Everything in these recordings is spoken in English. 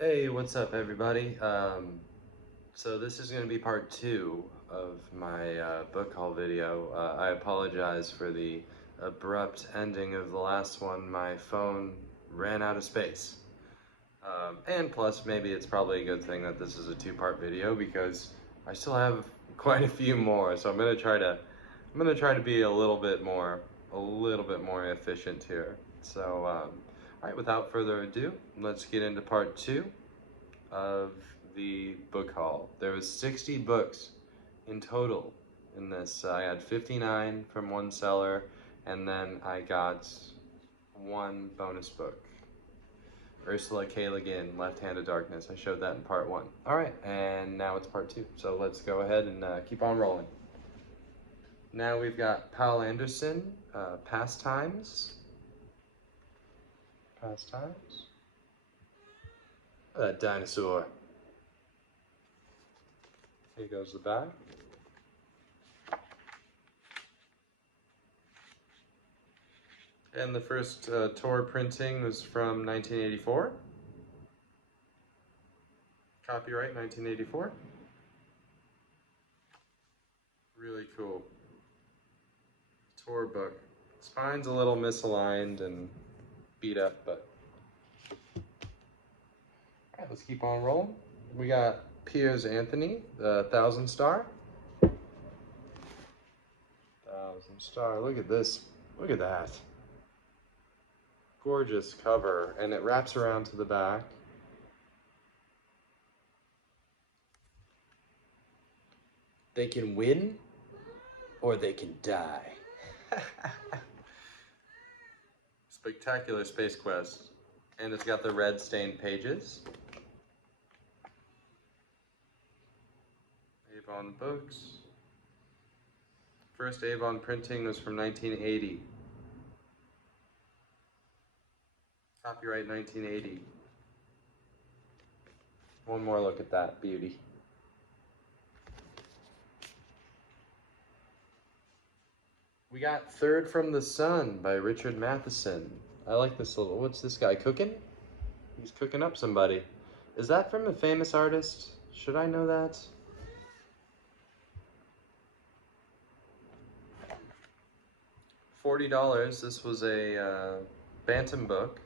Hey, what's up, everybody? So this is going to be part two of my book haul video. I apologize for the abrupt ending of the last one. My phone ran out of space. And plus, maybe it's probably a good thing that this is a two-part video because I still have quite a few more. So I'm gonna try to be a little bit more efficient here. So, all right, without further ado, let's get into part two of the book haul. There was 60 books in total in this. I had 59 from one seller, and then I got one bonus book. Ursula K. Le Guin, Left Hand of Darkness. I showed that in part one. All right, and now it's part two. So let's go ahead and keep on rolling. Now we've got Powell Anderson, Pastimes. Pastimes? That dinosaur. Here goes the back. And the first Tor printing was from 1984. Copyright 1984. Really cool. Tor book. Spine's a little misaligned and beat up, but alright, let's keep on rolling. We got Piers Anthony, the Thousand Star. Thousand Star. Look at this. Look at that. Gorgeous cover, and it wraps around to the back. They can win or they can die. Spectacular Space Quest. And it's got the red stained pages. Avon books. First Avon printing was from 1980. Copyright 1980. One more look at that beauty. We got Third from the Sun by Richard Matheson. I like this little, what's this guy cooking? He's cooking up somebody. Is that from a famous artist? Should I know that? $40. This was a Bantam book.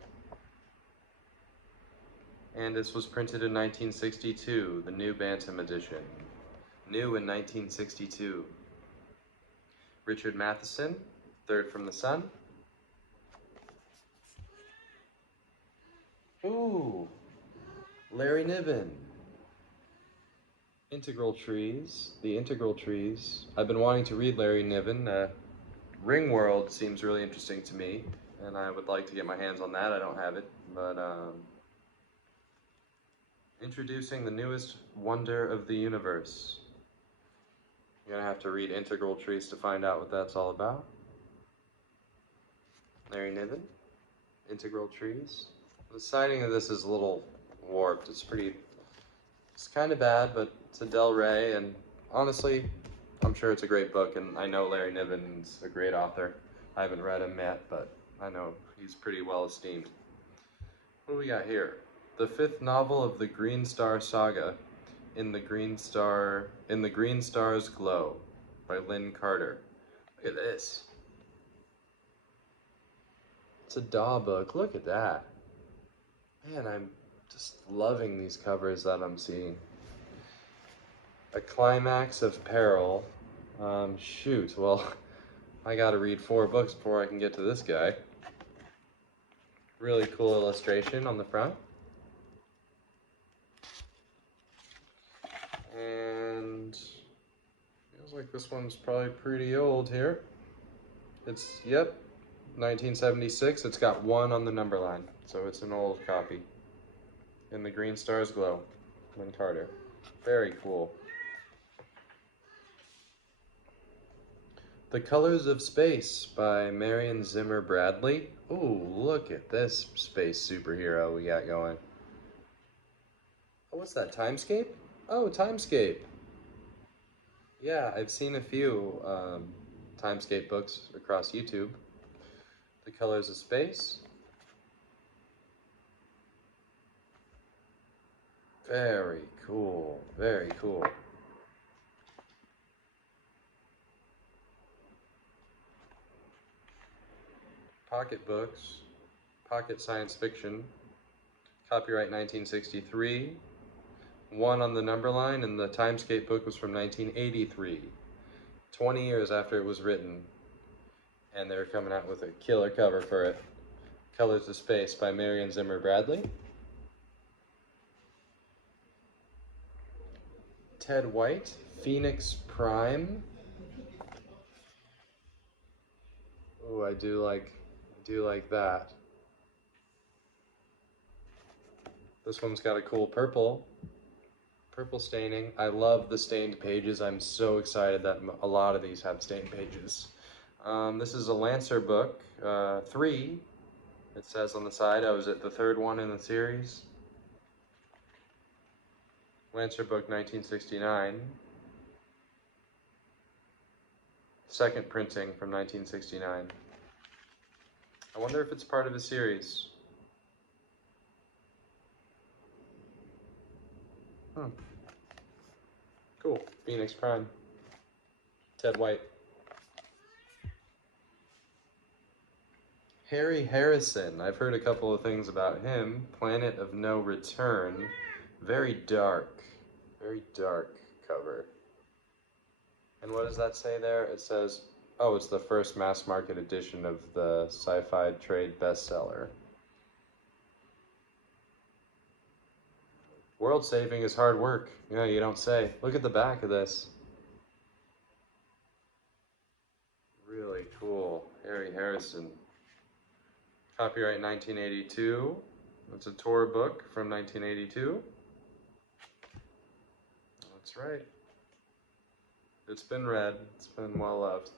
And this was printed in 1962, the new Bantam edition. New in 1962. Richard Matheson, Third from the Sun. Ooh, Larry Niven. Integral Trees, the Integral Trees. I've been wanting to read Larry Niven. Ring World seems really interesting to me, and I would like to get my hands on that. I don't have it, but introducing the newest wonder of the universe. You're gonna have to read Integral Trees to find out what that's all about. Larry Niven, Integral Trees. The signing of this is a little warped. It's kind of bad, but it's a Del Rey, and honestly, I'm sure it's a great book, and I know Larry Niven's a great author. I haven't read him yet, but I know he's pretty well esteemed. What do we got here? The fifth novel of the Green Star Saga, In the Green Star's Glow, by Lynn Carter. Look at this. It's a Daw book. Look at that. Man, I'm just loving these covers that I'm seeing. A Climax of Peril. Shoot, well, I gotta read 4 books before I can get to this guy. Really cool illustration on the front. And feels like this one's probably pretty old here. It's, yep, 1976. It's got 1 on the number line, so it's an old copy. In the Green Star's Glow, Lynn Carter. Very cool. The Colors of Space by Marion Zimmer Bradley. Ooh, look at this space superhero we got going. Oh, what's that, Timescape? Oh, Timescape. Yeah, I've seen a few Timescape books across YouTube. The Colors of Space. Very cool. Very cool. Pocket books. Pocket science fiction. Copyright 1963. One on the number line, and the Timescape book was from 1983. 20 years after it was written. And they're coming out with a killer cover for it. Colors of Space by Marion Zimmer Bradley. Ted White, Phoenix Prime. Ooh, I do like that. This one's got a cool purple staining. I love the stained pages. I'm so excited that a lot of these have stained pages. This is a Lancer book, 3. It says on the side. Oh, is it the 3rd one in the series? Lancer book 1969. Second printing from 1969. I wonder if it's part of a series. Cool. Phoenix Prime. Ted White. Harry Harrison. I've heard a couple of things about him. Planet of No Return. Very dark cover. And what does that say there? It says, oh, it's the first mass market edition of the sci-fi trade bestseller. World saving is hard work. Yeah, you don't say. Look at the back of this. Really cool. Harry Harrison. Copyright 1982. It's a tour book from 1982. That's right. It's been read. It's been well loved.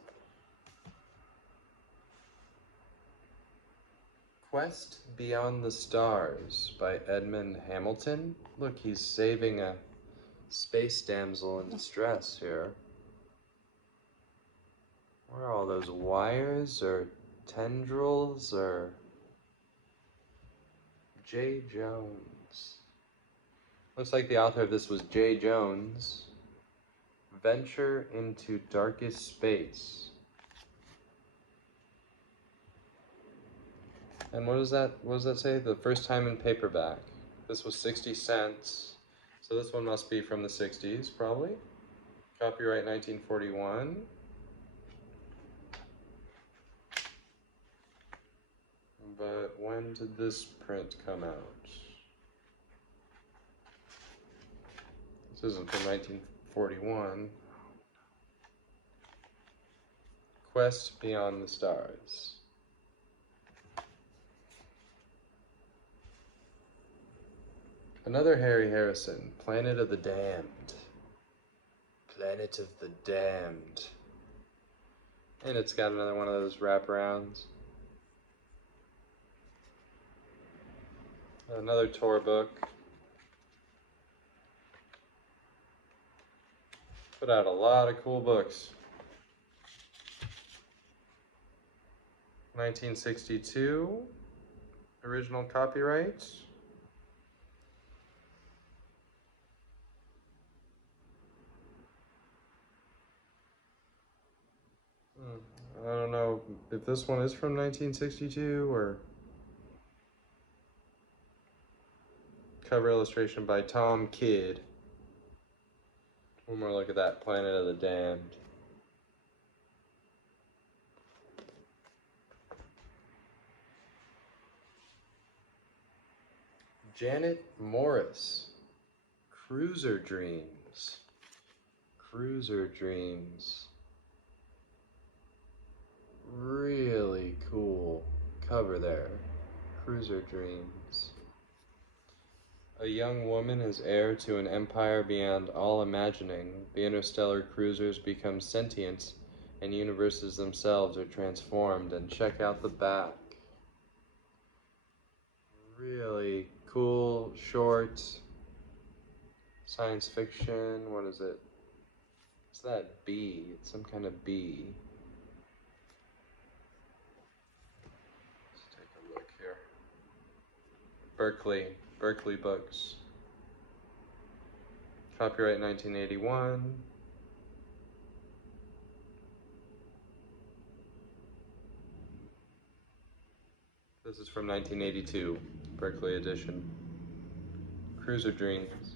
Quest Beyond the Stars by Edmund Hamilton. Look, he's saving a space damsel in distress here. What are all those wires or tendrils or... J. Jones. Looks like the author of this was J. Jones. Venture into Darkest Space. And what does that say? The first time in paperback. This was 60 cents. So this one must be from the 60s, probably. Copyright 1941. But when did this print come out? This isn't from 1941. Quest Beyond the Stars. Another Harry Harrison, Planet of the Damned. Planet of the Damned. And it's got another one of those wraparounds. Another tour book. Put out a lot of cool books. 1962, original copyright. I don't know if this one is from 1962 or... Cover illustration by Tom Kidd. One more look at that, Planet of the Damned. Janet Morris, Cruiser Dreams. Cruiser Dreams. Really cool cover there. Cruiser Dreams. A young woman is heir to an empire beyond all imagining. The interstellar cruisers become sentient, and universes themselves are transformed. And check out the back. Really cool, short, science fiction. What is it? What's that bee? It's some kind of bee. Let's take a look here. Berkeley Books. Copyright 1981. This is from 1982, Berkeley edition. Cruiser Dreams.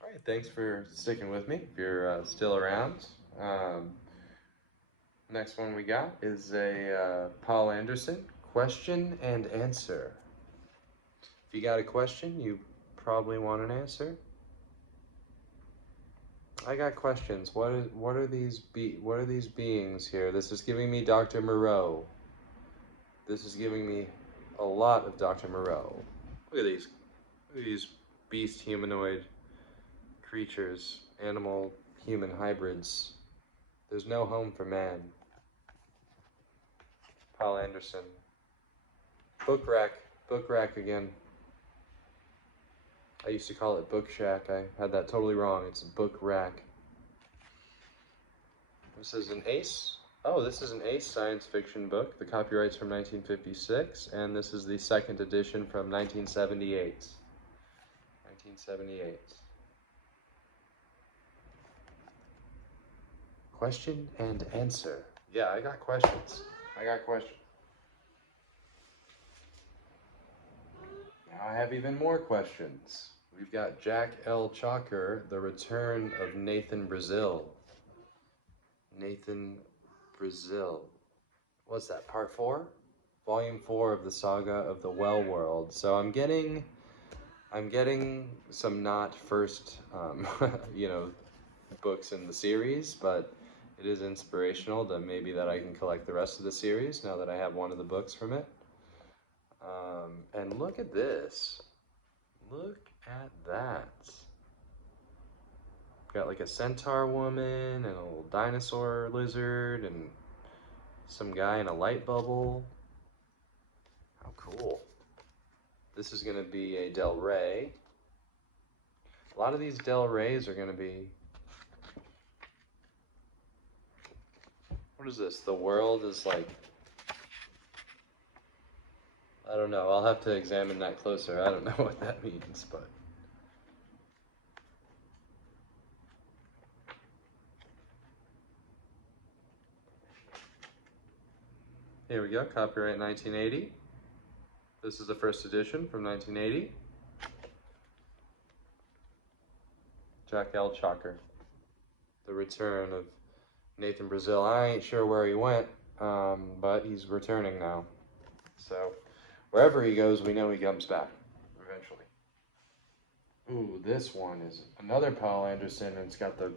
All right, thanks for sticking with me if you're still around. Next one we got is a Paul Anderson question and answer. If you got a question, you probably want an answer. I got questions. What are these beings here? This is giving me Dr. Moreau. This is giving me a lot of Dr. Moreau. Look at these. Look at these beast humanoid creatures, animal human hybrids. There's no home for man. Paul Anderson. Book rack again. I used to call it book shack. I had that totally wrong. It's book rack. This is an Ace. Oh, this is an Ace science fiction book. The copyright's from 1956, and this is the second edition from 1978. 1978. Question and answer. Yeah, I got questions. Now I have even more questions. We've got Jack L. Chalker, The Return of Nathan Brazil. Nathan Brazil. What's that, part 4? Volume 4 of the Saga of the Well World. So I'm getting some not first, books in the series, but it is inspirational to maybe that I can collect the rest of the series now that I have one of the books from it. And look at this. Look at that. Got like a centaur woman and a little dinosaur lizard and some guy in a light bubble. How cool. This is going to be a Del Rey. A lot of these Del Reys are going to be... What is this? The world is like... I don't know. I'll have to examine that closer. I don't know what that means, but... Here we go. Copyright 1980. This is the first edition from 1980. Jack L. Chalker. The Return of Nathan Brazil. I ain't sure where he went, but he's returning now. So, wherever he goes, we know he comes back eventually. Ooh, this one is another Paul Anderson, and it's got the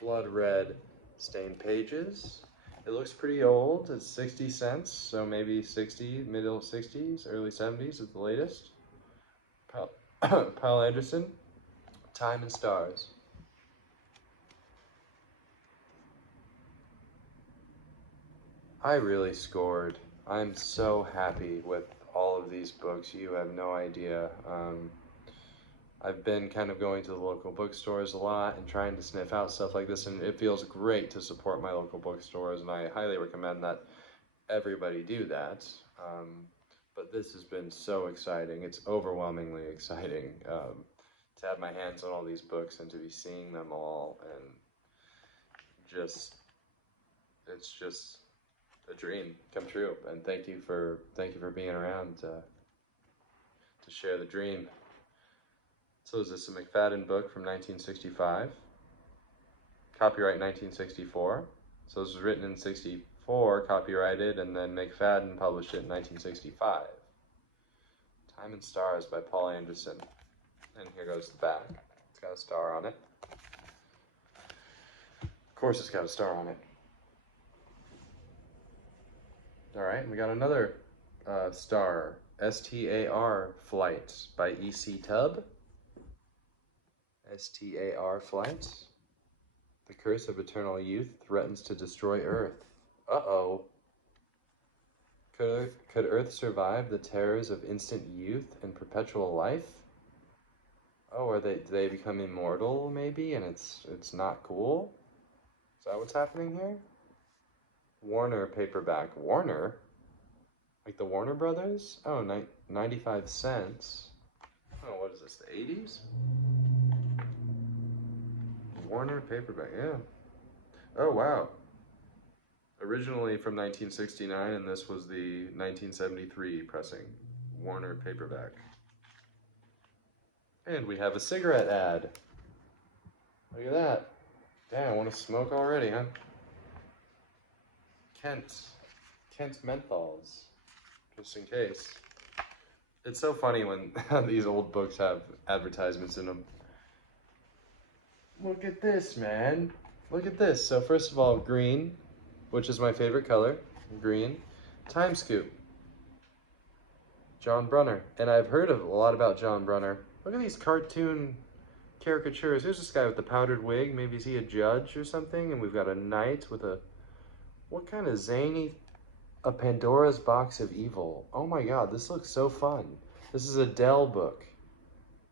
blood red stained pages. It looks pretty old. It's 60 cents, so maybe 60, middle 60s, early 70s at the latest. Paul Anderson, Time and Stars. I really scored. I'm so happy with all of these books. You have no idea. I've been kind of going to the local bookstores a lot and trying to sniff out stuff like this, and it feels great to support my local bookstores, and I highly recommend that everybody do that. But this has been so exciting. It's overwhelmingly exciting to have my hands on all these books and to be seeing them all, and it's just a dream come true. And thank you for being around to share the dream. So is this a McFadden book from 1965? Copyright 1964. So this was written in 64, copyrighted, and then McFadden published it in 1965. Time and Stars by Paul Anderson. And here goes the back. It's got a star on it. Of course it's got a star on it. Alright, we got another star. STAR Flight by E.C. Tubb. STAR Flight. The curse of eternal youth threatens to destroy Earth. Uh-oh. Could Earth survive the terrors of instant youth and perpetual life? Oh, do they become immortal, maybe, and it's not cool? Is that what's happening here? Warner paperback. Warner? Like the Warner Brothers? Oh, 95 cents. Oh, what is this, the 80s? Warner paperback, yeah. Oh, wow. Originally from 1969, and this was the 1973 pressing. Warner paperback. And we have a cigarette ad. Look at that. Damn, I want to smoke already, huh? Kent. Kent menthols. Just in case. It's so funny when these old books have advertisements in them. Look at this, man. Look at this. So first of all, green, which is my favorite color. Green. Time Scoop. John Brunner. And I've heard a lot about John Brunner. Look at these cartoon caricatures. Here's this guy with the powdered wig. Maybe is he a judge or something? And we've got a knight with a... What kind of zany... A Pandora's Box of Evil. Oh my god, this looks so fun. This is a Dell book.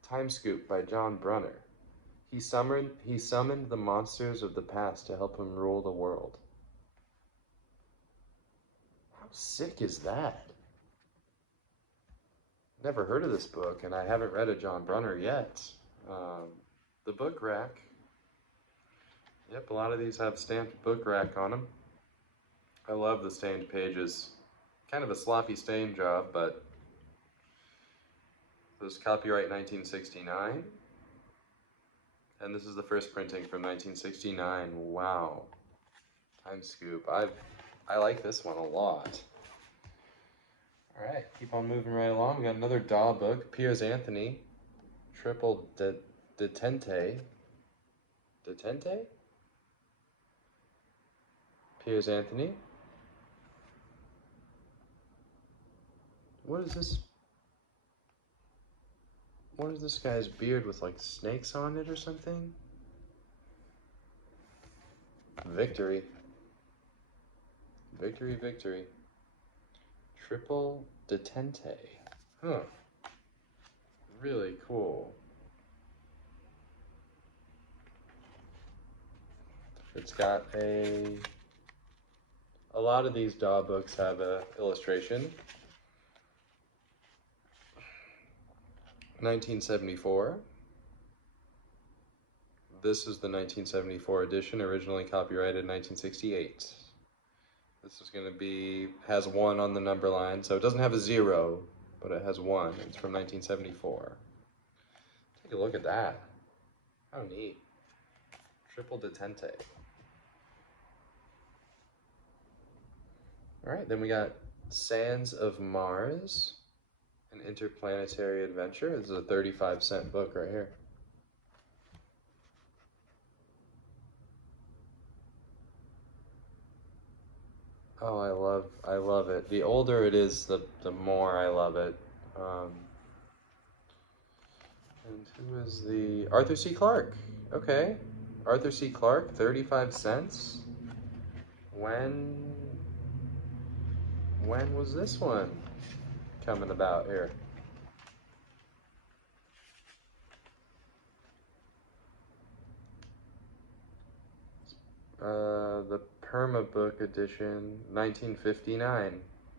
Time Scoop by John Brunner. He summoned the monsters of the past to help him rule the world. How sick is that? Never heard of this book, and I haven't read a John Brunner yet. The book rack. Yep, a lot of these have stamped book rack on them. I love the stained pages. Kind of a sloppy stain job, but this is copyright 1969. And this is the first printing from 1969. Wow. Time Scoop. I like this one a lot. All right, keep on moving right along. We got another Daw book, Piers Anthony, Triple Detente. Detente? Piers Anthony. What is this? What is this guy's beard with like snakes on it or something? Victory. Victory, victory. Triple Detente. Huh. Really cool. It's got a lot of these Daw books have a illustration. 1974. This is the 1974 edition, originally copyrighted 1968. This is going to be, has 1 on the number line, so it doesn't have a 0, but it has 1. It's from 1974. Take a look at that. How neat. Triple Detente. Alright, then we got Sands of Mars, an interplanetary adventure. This is a 35-cent book right here. Oh, I love it. The older it is, the more I love it. And who is the... Arthur C. Clarke. Okay. Arthur C. Clarke, 35 cents. When was this one coming about here? The Perma Book edition, 1959.